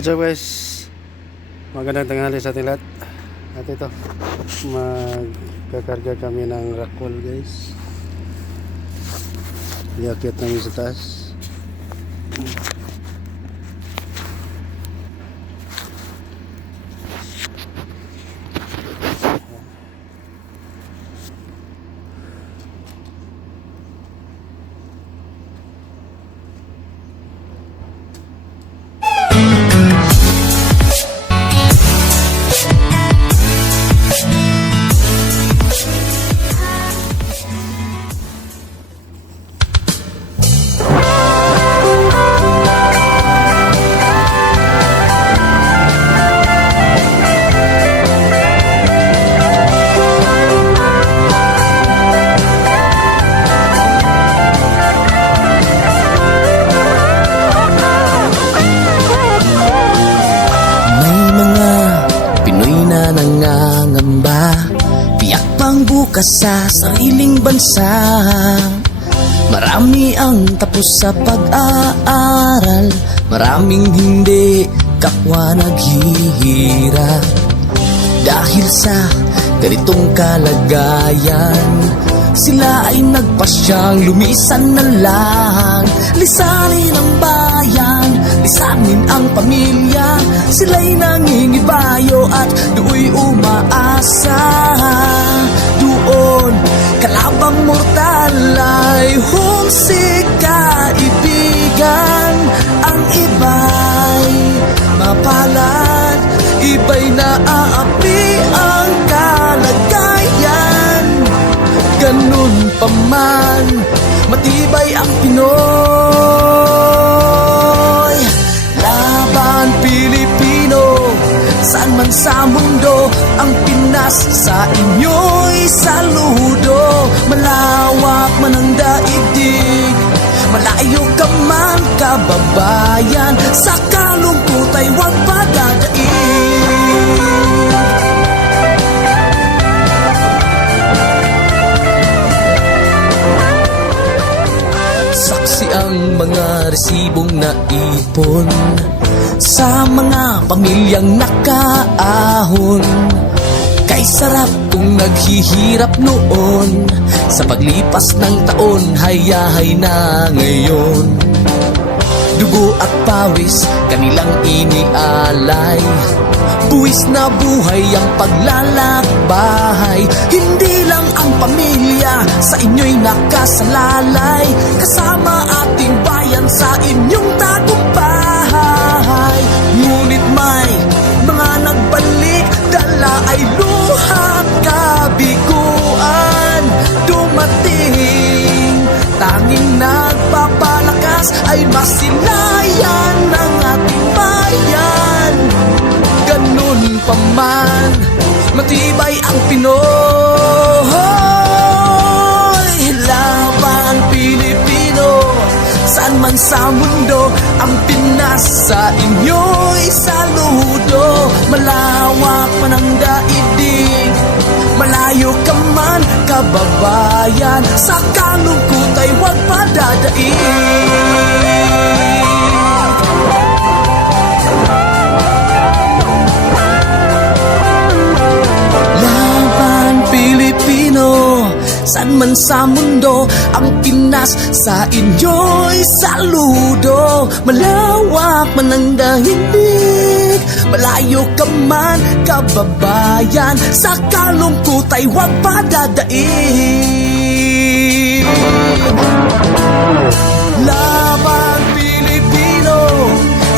What's up guys? Magandang tanghali sa ating lahat. At ito, magkakarga kami ng rockwool guys. Iakyat namin sa taas. Nangangamba, tiyak pang bukas sa sariling bansa. Marami ang tapos sa pag-aaral, maraming hindi kapwa naghihirap. Dahil sa ganitong kalagayan, sila ay nagpasyang lumisan na lang. Lisanin ang bayan, lisanin ang pamilya. Sila'y nangingibayo at do'y umaasa. Doon, kalabang mortal ay humsik kaibigan. Ang iba'y mapalad, iba'y naaapi ang kalagayan. Ganun pa man, matibay ang Pinoy. Laban Pilipino, saan man sa mundo, ang Pinas sa inyo'y saludo. Malawak man ang daigdig, malayo ka man kababayan, sa kalungkot ay huwag padadaig. Saksi ang mga resibong naipon sa mga pamilyang nakaahon. Kay sarap kung naghihirap noon, sa paglipas ng taon, hayahay na ngayon. Dugo at pawis kanilang inialay, buwis na buhay ang paglalakbay. Hindi lang ang pamilya sa inyo'y nakasalalay, kasama ating bayan sa inyong tagumpay. Ngunit may mga nagbalik, dala ay luha kabiguan. Dumating, tanging nagpapalakas ay masilayan ng ating bayan. Ganun pa man, matibay ang Pinoy. Laban Pilipino, saan man sa mundo, ang Pinas sa inyo'y saludo. Malawak man ang daigdig, malayo ka man kababayan, sa kalungkot ay huwag padadaig. Saan man sa mundo, ang Pinas sa inyo'y saludo. Malawak man ang daigdig, malayo ka man kababayan, sa kalungkot ay huwag padadaig. Laban Pilipino,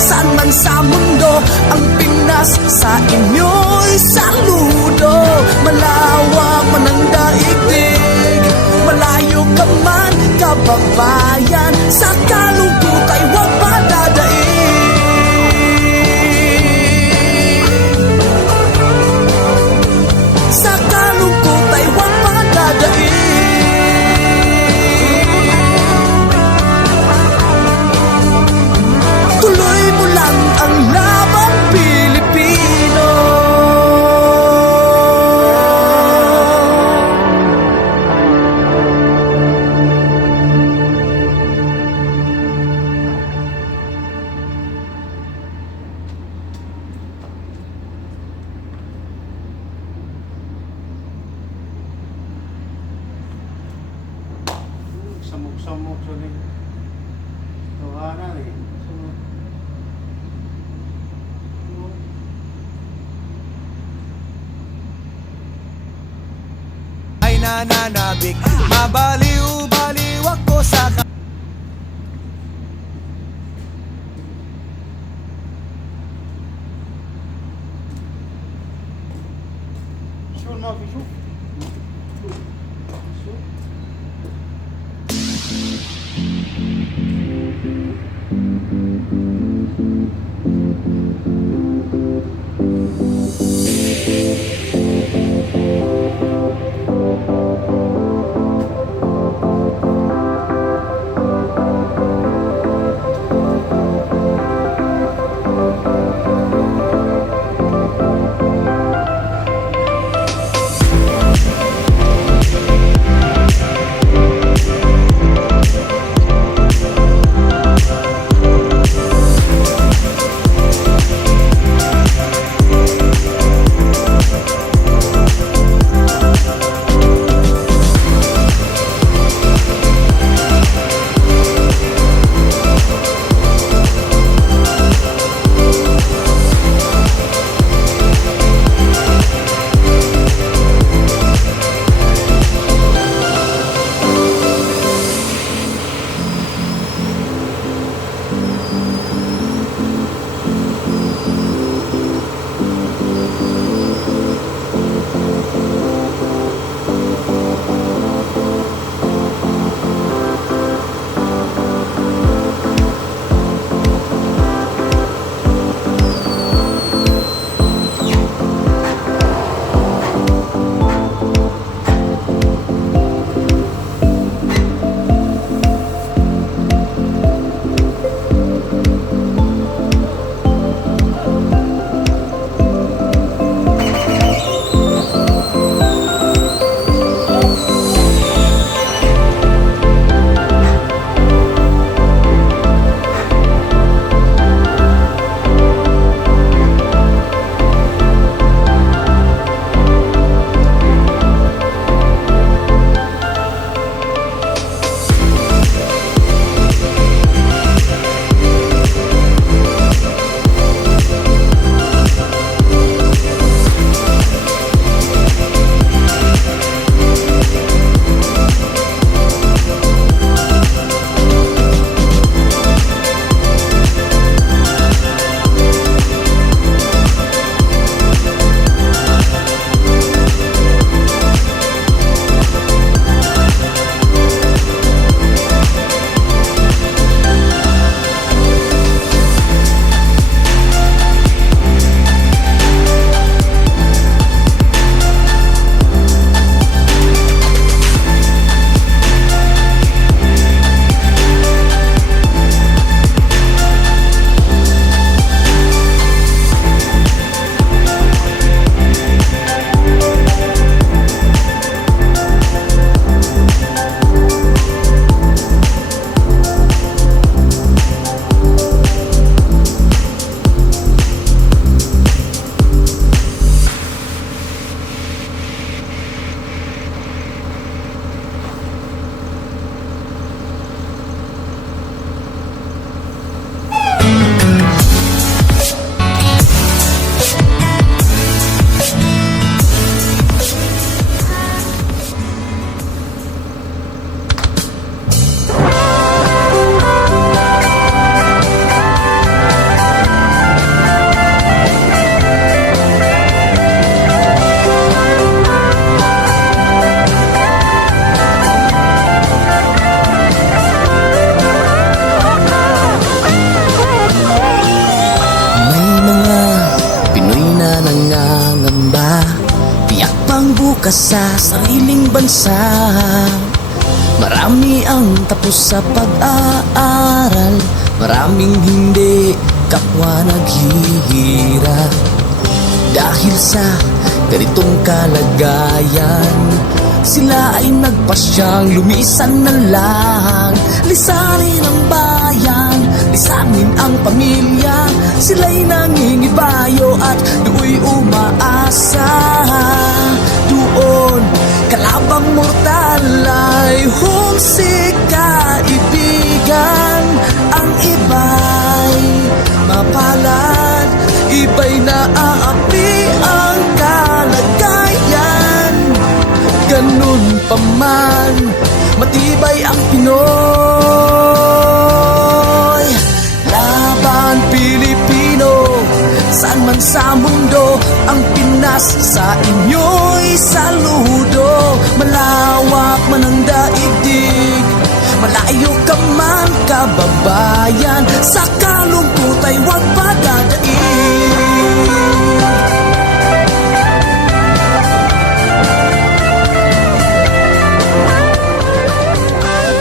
saan man sa mundo, ang Pinas sa inyo'y saludo. Malawak man ang daigdig, malayo ka man kababayan, sa kalungkot ay huwag padadaig. Sa kalungkot ay huwag padadaig. Tuloy mo lang ang laban Pilipino. samok sa ni. Tuhanan eh. Ay nananabik, mabaliw-baliw ako sa شو ما في شوف شو bukas sa sariling bansa. Marami ang tapos sa pag-aaral, maraming hindi kapwa naghihirap. Dahil sa ganitong kalagayan, sila ay nagpasyang lumisan na lang. Lisanin ang bayan, lisanin ang pamilya. Sila'y nangingibayo at do'y umaasa. Doon kalabang mortal ay humsik kaibigan. Ang iba'y mapalad, iba'y naaapi ang kalagayan. Ganun pa man, matibay ang Pinoy. Laban Pilipino, saan man sa mundo, ang Pinas sa inyo'y saludo. Malawak man ang daigdig, malayo ka man kababayan, sa kalungkot ay huwag padadaig.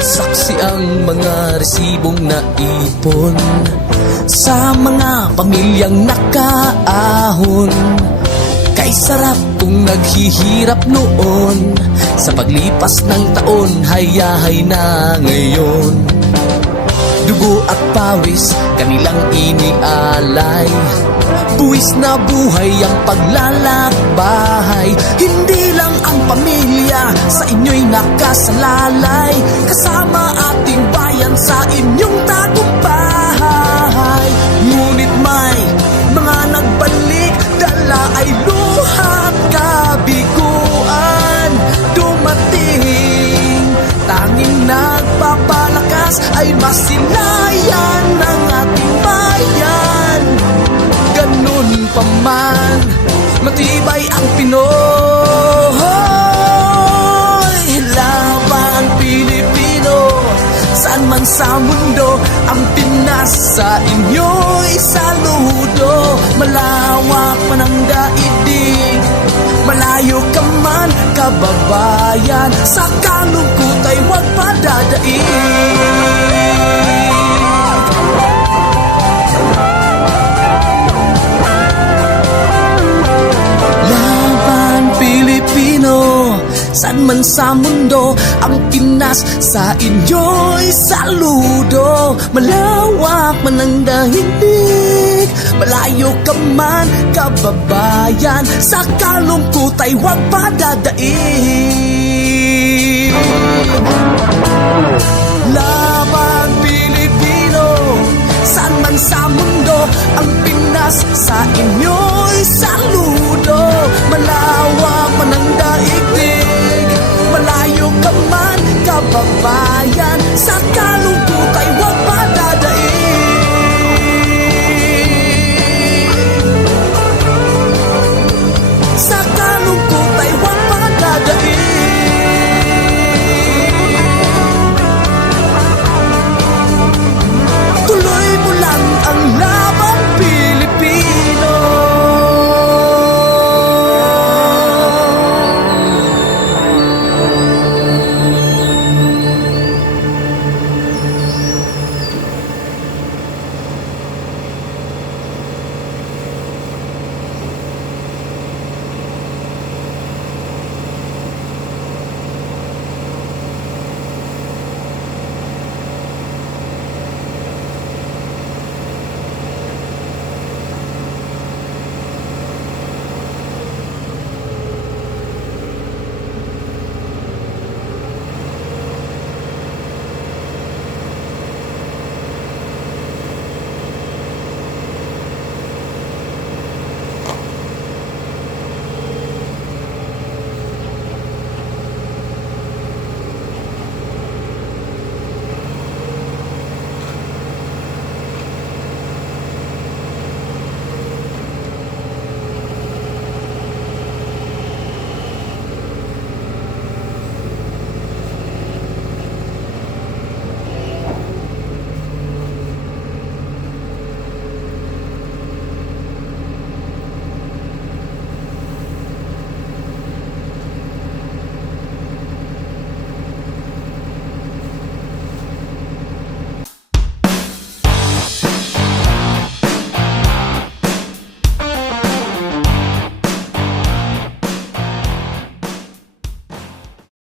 Saksi ang mga resibong naipon sa mga pamilyang nakaahon. Kay sarap kung naghihirap noon, sa paglipas ng taon, hayahay na ngayon. Dugo at pawis, kanilang inialay, buwis na buhay ang paglalakbay. Hindi lang ang pamilya sa inyo'y nakasalalay, kasama ating bayan sa inyong tagumpay. Ngunit may mga nagbalik, dala ay luhat kabiguan. Dumating, tanging nagpapalakas ay masilayan ng ating bayan. Ganun pa man, matibay ang Pinoy. Laban Pilipino, saan man sa mundo, ang Pinas sa inyo'y saludo. Malawak man ang daigdig, malayo ka man kababayan, sa kalungkot ay huwag padadaig. Laban Pilipino, saan man sa mundo, ang Pinas sa inyo'y saludo. Malawak man ang daigdig, malayo ka man kababayan, sa kalungkot ay huwag padadaig. Laban Pilipino, saan man sa mundo, ang Pinas sa inyo'y saludo. Malawak man ang daigdig, malayo ka man kababayan, sa kalungkot